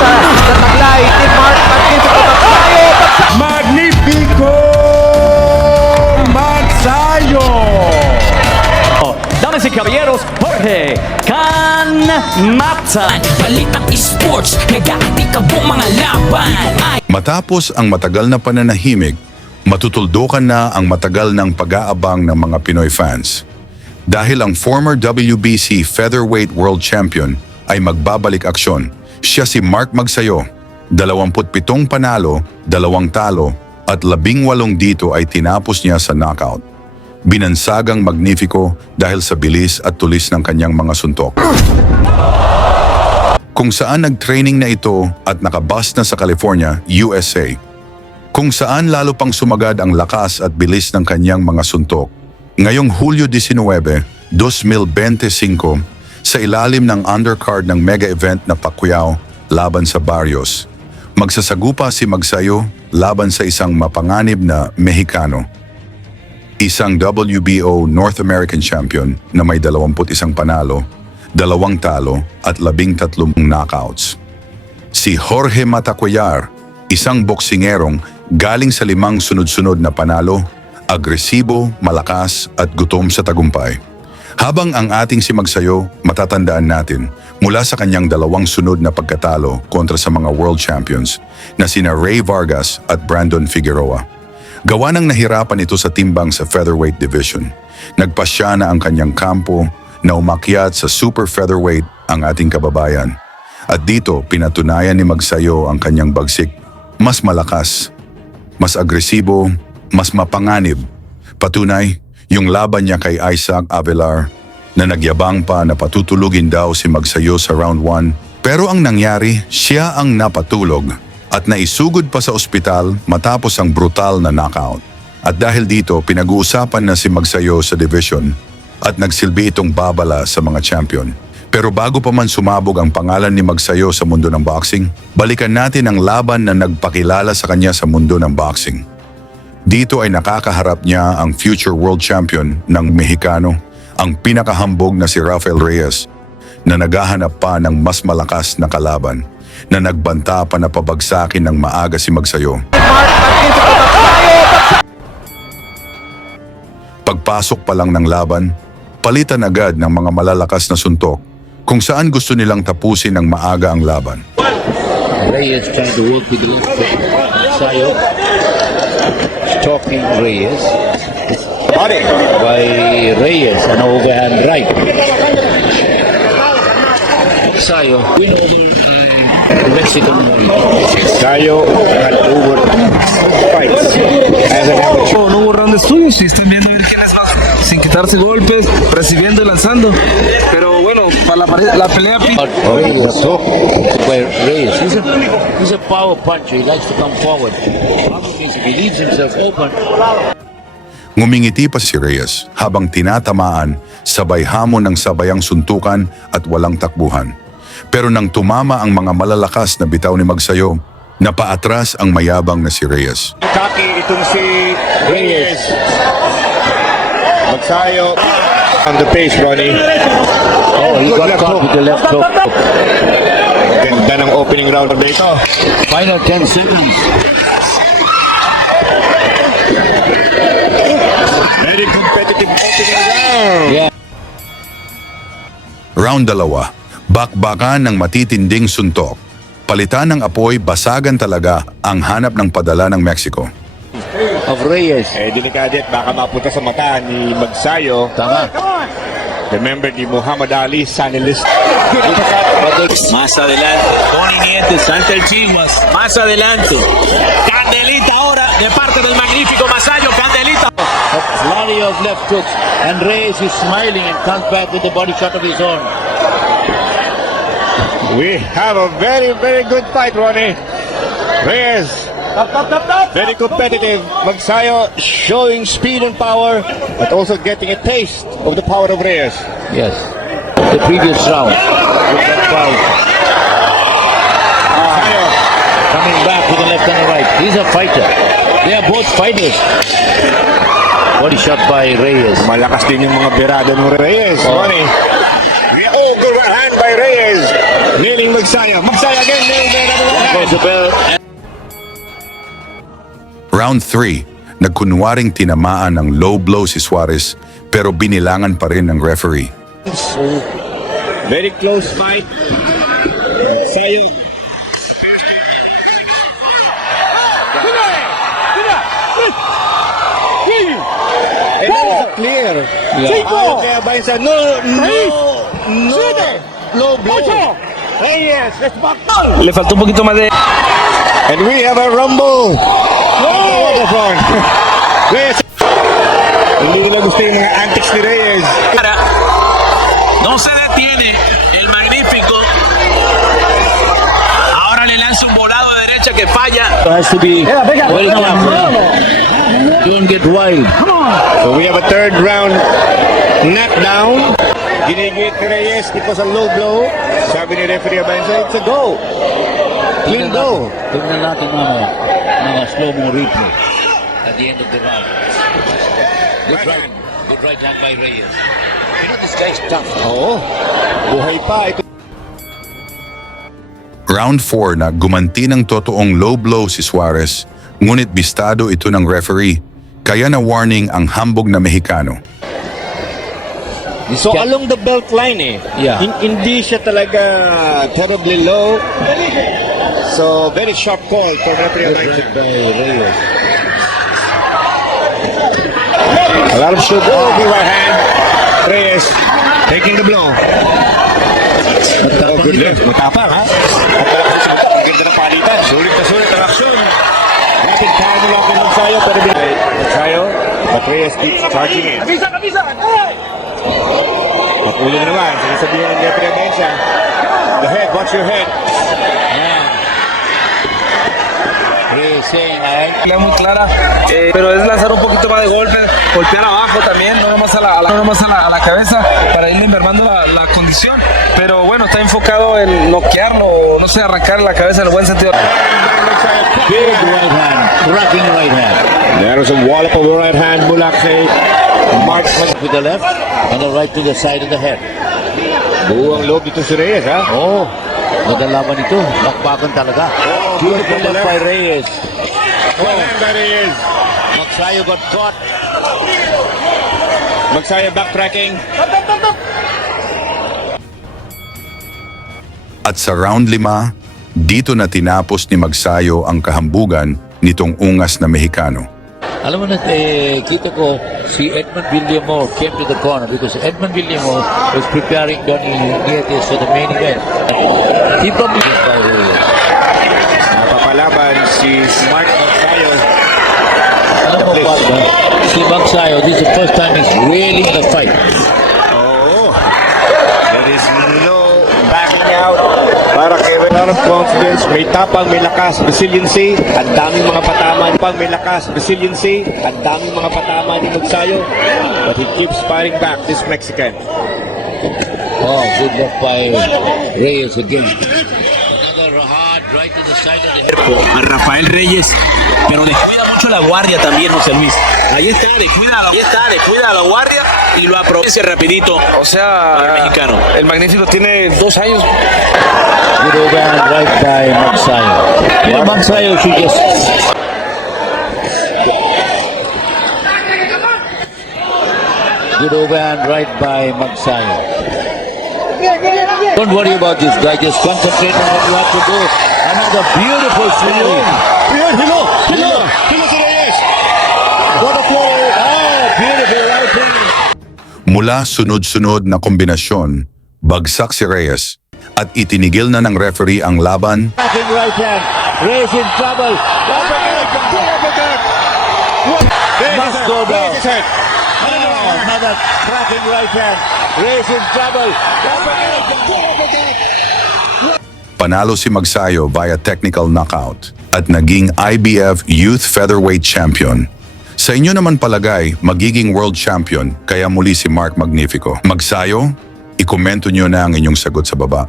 sa taglay ni Mark Magnifico Magsayo. Magnifico Magsayo! Damas y caballeros, Jorge Canmata. Balitang esports, nag-aatikabong mga laban. Matapos ang matagal na pananahimik, matutuldukan na ang matagal ng pag-aabang ng mga Pinoy fans. Dahil ang former WBC Featherweight World Champion ay magbabalik aksyon. Siya si Mark Magsayo, 27 panalo, 2 talo at 18 dito ay tinapos niya sa knockout. Binansagang Magnifico dahil sa bilis at tulis ng kanyang mga suntok. Kung saan nag-training na ito at nakabas na sa California, USA. Kung saan lalo pang sumagad ang lakas at bilis ng kanyang mga suntok. Ngayong Hulyo 19, 2025, sa ilalim ng undercard ng mega event na Pacquiao laban sa Barrios, magsasagupa si Magsayo laban sa isang mapanganib na Mexicano. Isang WBO North American champion na may 21 panalo, 2 talo at 13 knockouts. Si Jorge Matacuellar, isang boksingerong galing sa 5 sunod-sunod na panalo, agresibo, malakas at gutom sa tagumpay. Habang ang ating si Magsayo, matatandaan natin mula sa kanyang 2 sunod na pagkatalo kontra sa mga world champions na sina Ray Vargas at Brandon Figueroa. Gawa ng nahirapan ito sa timbang sa featherweight division. Nagpasya na ang kanyang kampo na umakyat sa super featherweight ang ating kababayan. At dito pinatunayan ni Magsayo ang kanyang bagsik. Mas malakas, mas agresibo, mas mapanganib. Patunay, yung laban niya kay Isaac Avelar na nagyabang pa na patutulugin daw si Magsayo sa round 1. Pero ang nangyari, siya ang napatulog at naisugod pa sa ospital matapos ang brutal na knockout. At dahil dito, pinag-uusapan na si Magsayo sa division at nagsilbi itong babala sa mga champion. Pero bago pa man sumabog ang pangalan ni Magsayo sa mundo ng boxing, balikan natin ang laban na nagpakilala sa kanya sa mundo ng boxing. Dito ay nakakaharap niya ang future world champion ng Mexicano, ang pinakahambog na si Rafael Reyes, na naghahanap pa ng mas malakas na kalaban, na nagbanta pa na pabagsakin ng maaga si Magsayo. Mark Magnifico Magsayo. Pagpasok pa lang ng laban, palitan agad ng mga malalakas na suntok kung saan gusto nilang tapusin ng maaga ang laban. Reyes trying to work with Sayo. Stalking Reyes. By Reyes, an overhand right. Sayo win over the Mexican one. Sayo had over fights as an amateur. No hubo rounds suyos y están viendo a ver quién les va sin quitarse golpes, recibiendo y lanzando. Pero bueno, para la pelea Reyes took by Reyes. He's a power puncher. He likes to come forward. Problem is if he leaves himself open. Ngumingiti pa si Reyes habang tinatamaan, sabay hamon ng sabayang suntukan at walang takbuhan. Pero nang tumama ang mga malalakas na bitaw ni Magsayo, napaatras ang mayabang na si Reyes. Kaki itong si Reyes. Magsayo. On the pace, Ronnie. Oh, he got caught with the left hook. Ganda ng opening round dito. Final 10 seconds. Very competitive opening round. Yeah. Round 2, bakbakan ng matitinding suntok. Palitan ng apoy, basagan talaga ang hanap ng padala ng Mexico. Of Reyes. Delikado at baka mapunta sa mata ni Magsayo. Tama. Remember ni Muhammad Ali, Sanilist. Más adelante, movimientos, ante el Chivas, más adelante. Candelita ahora de parte del magnífico Magsayo, Candelita. A flurry of left hooks, and Reyes is smiling and comes back with the body shot of his own. We have a very, very good fight, Ronnie. Reyes, very competitive. Magsayo showing speed and power, but also getting a taste of the power of Reyes. Yes. The previous round. With that foul. Coming back with the left and the right. He's a fighter. They are both fighters. Body shot by Reyes. Malakas din yung mga berada ng Reyes, Ronnie. Good hand by Reyes. Kneeling Magsayo. Magsayo again, kneeling across the belt. Round 3, nagkunwaring tinamaan ng low blow si Suarez pero binilangan pa rin ng referee. Very close fight. Sayo. And that is a clear. Ayaw kaya Bayan sa no, low blow. Reyes, let's back down. Le faltó un poquito más de... And we have a rumble. Waterfront. Reyes. Hindi nila gusto yung mga antics ni Reyes. No se detiene el magnífico. Ahora le lanza un volado de derecha que falla. Has to be very careful. Don't get wild. So we have a third round knockdown. Ginigit ni Reyes, it was a low blow. Sabi ni referee Abanza, it's a go. Clean go. Tingnan natin mga slow-mo replay at the end of the round. Good right hand by Reyes. You know this guy's tough. Oo. Buhay pa. Ito. Round 4 na gumanti ng totoong low blow si Suarez, ngunit bistado ito ng referee, kaya na warning ang hambog na Mexicano. So along the belt line Yeah. Hindi siya talaga terribly low. So very sharp call from referee Good Abanza. right by Reyes. A lot of shoot. Oh, big right hand. Reyes taking the blow. Oh, good left. Matapang, ha? Ang ganda ng palitan. Sulit ang aksyon. Rapid power nila kay Magsayo. Pero binigay. Magsayo. But Reyes keeps charging in. Papulo na naman. Sinasabihan ng referee Abanza. The head. Watch your head. Reyes saying, alright. Muy clara, pero es lanzar un poquito más de golpe, golpear abajo también, no nomás a la cabeza para irle mermando la condición, pero bueno, está enfocado en noquearlo, no sé, arrancar la cabeza en el buen sentido. Big right hand. Cracking right hand. There is a wallop of the right hand mula kay Mark. With the left and the right to the side of the head. Buwang loob dito si Reyes, ha? Oh, nagalaman ito. Bakbakan talaga. Beautiful left by Reyes. Well, that is. Magsayo got caught. Magsayo backtracking. At sa round 5, dito na tinapos ni Magsayo ang kahambugan nitong ungas na Mexicano. Alam mo na, kita ko si Edmund Villamor came to the corner because Edmund Villamor was preparing Donny Nietes for the main event. He probably was by Reyes. Napapalaban si Mark Magsayo. Alam mo ba, si Magsayo, this is the first time he's really in a fight. Oh, there is no backing out. Para kay a lot of confidence, may tapang, may lakas, resiliency, ang daming mga patama, may lakas, resiliency, ang daming mga patama ni Magsayo. But he keeps fighting back, this Mexican. Oh, good left by Reyes again. Another hard right to the side of the head. A Rafael Reyes, pero descuida mucho la guardia también, José Luis. Ahí está, descuida la guardia y lo aprovecha rapidito. O sea, El mexicano. el magnífico tiene 2 años. Good overhand right by Magsayo. You know, Magsayo should just... Good overhand right by Magsayo. Don't worry about this guy, just concentrate on what you have to do. Another beautiful swing. Hilo si Reyes. What a play. Oh, beautiful right hand. Mula sunod-sunod na kombinasyon, bagsak si Reyes at itinigil na ng referee ang laban Backing right hand. Reyes in trouble. Must go down. Oh, another cracking right hand. Reyes in trouble. Panalo si Magsayo via technical knockout at naging IBF Youth Featherweight Champion. Sa inyo naman palagay, magiging World Champion kaya muli si Mark Magnifico. Magsayo, ikomento nyo na ang inyong sagot sa baba.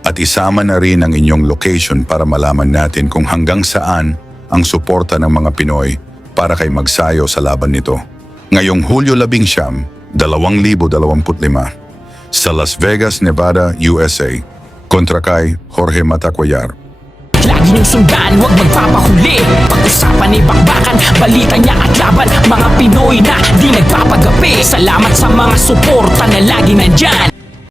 At isama na rin ang inyong location para malaman natin kung hanggang saan ang suporta ng mga Pinoy para kay Magsayo sa laban nito. Ngayong Hulyo 11, 2025, sa Las Vegas, Nevada, USA, kontra kay Jorge Matacuayar. lagi niyong sundan, huwag magpapahuli. Pag-usapan ay bakbakan, balita niya at laban. Mga Pinoy na di nagpapagapi, salamat sa mga suporta na lagi nandyan.